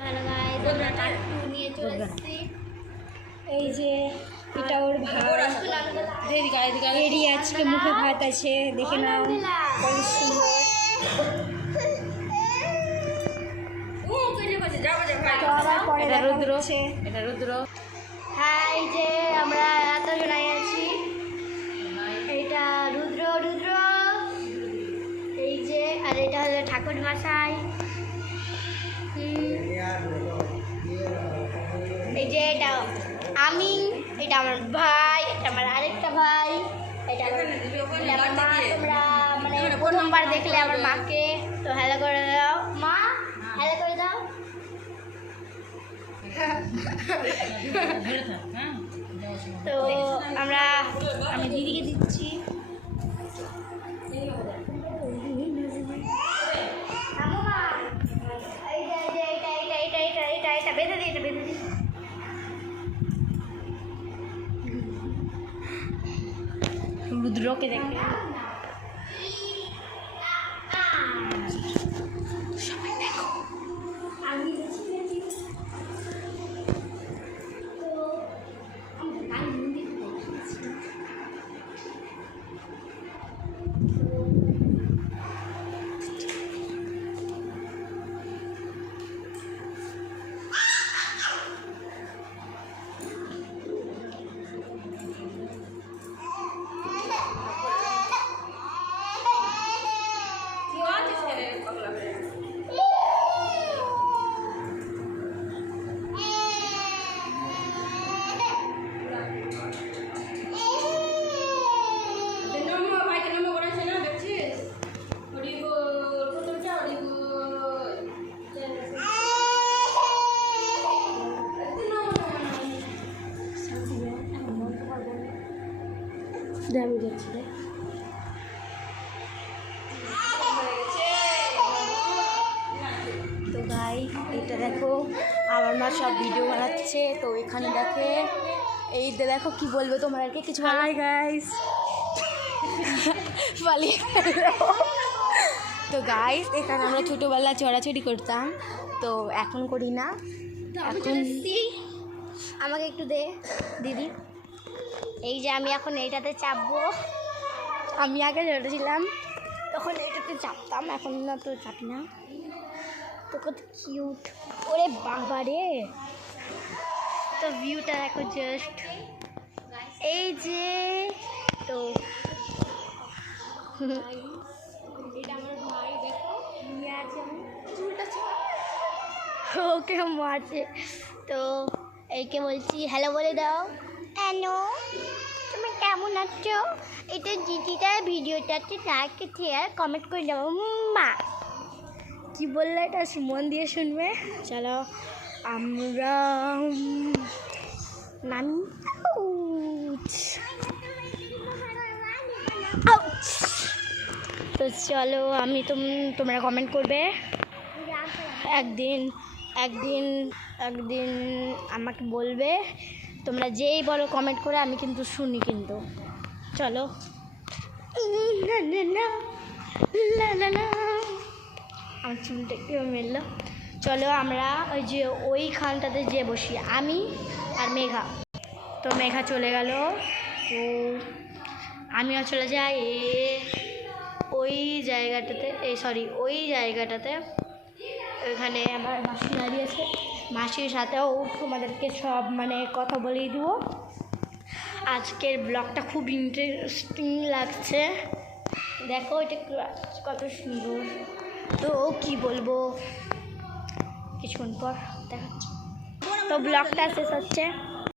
Hello guys, আমরা tattoo নিয়ে চলে এসেছি। এই যে এটা ওর ভাই রেডি, আজকে মুখে ভাত আছে, দেখে নাও কত সুন্দর। এটা রুদ্র। হ্যাঁ, এই যে আমরা এতজন আছি। এইটা রুদ্র, এই যে, আর এটা হলো ঠাকুর মশাই। এই যে এটা আমি, এটা আমার ভাই, এটা আমার আরেকটা ভাই, এটা আমার মা। তোমরা মানে প্রথমবার দেখলে আমার মাকে, তো হ্যালো করে দাও মা, হ্যালো করে দাও। তো আমি দিদিকে দিচ্ছি। এটা বেঁধে দিই, রুদ্রকে দেখে সবাই দেখো। আমি যাচ্ছি। তো ভাই এটা দেখো, আমার মা সব ভিডিও বানাচ্ছে, তো এখানে দেখে এই দেখো কি বলবো তোমাদেরকে কিছু। হাই গাইস, পালিয়ে তো গাইস এখানে আমরা ছোটোবেলা চড়াচড়ি করতাম, তো এখন করি না। এখন আমাকে একটু দে দিদি। এই যে আমি এখন এইটাতে চাপবো। আমি আগে চড়েছিলাম, তখন এইটাতে চাপতাম, এখন না তো চাপি না। তো কত কিউট, ওরে বাবা রে। তো ভিউটা দেখো জাস্ট, এই যে। তো এটা আমার ভাই, দেখো নিয়ে আছে, আমি চুলটা ওকে মারছে। তো এইকে বলছি হ্যালো বলে দাও। হ্যালো, তুমি কেমন আছো? এটা দিদিটা ভিডিওটাতে লাইক শেয়ার কমেন্ট করে দেবো। মা কি বললে এটা মন দিয়ে শুনবে। চলো আমরা নামি। তো চলো তোমরা কমেন্ট করবে একদিন আমাকে বলবে। তোমরা যেই বলো কমেন্ট করে, আমি কিন্তু শুনি কিন্তু। চলো আমার চুলটা কেউ মেললো। চলো আমরা ওই যে ওইখানটাতে যে বসি, আমি আর মেঘা। তো মেঘা চলে গেল, তো আমিও চলে যাই ওই জায়গাটাতে। ওইখানে আমার মাসি দাঁড়িয়েছে, মাসির সাথেও তোমাদেরকে সব মানে কথা বলেই দেবো। আজকের ব্লগটা খুব ইন্টারেস্টিং লাগছে, দেখো এটা কত সুন্দর। তো কি বলবো, কিছুক্ষণ পর দেখাচ্ছি। তো ব্লগটা শেষ হচ্ছে।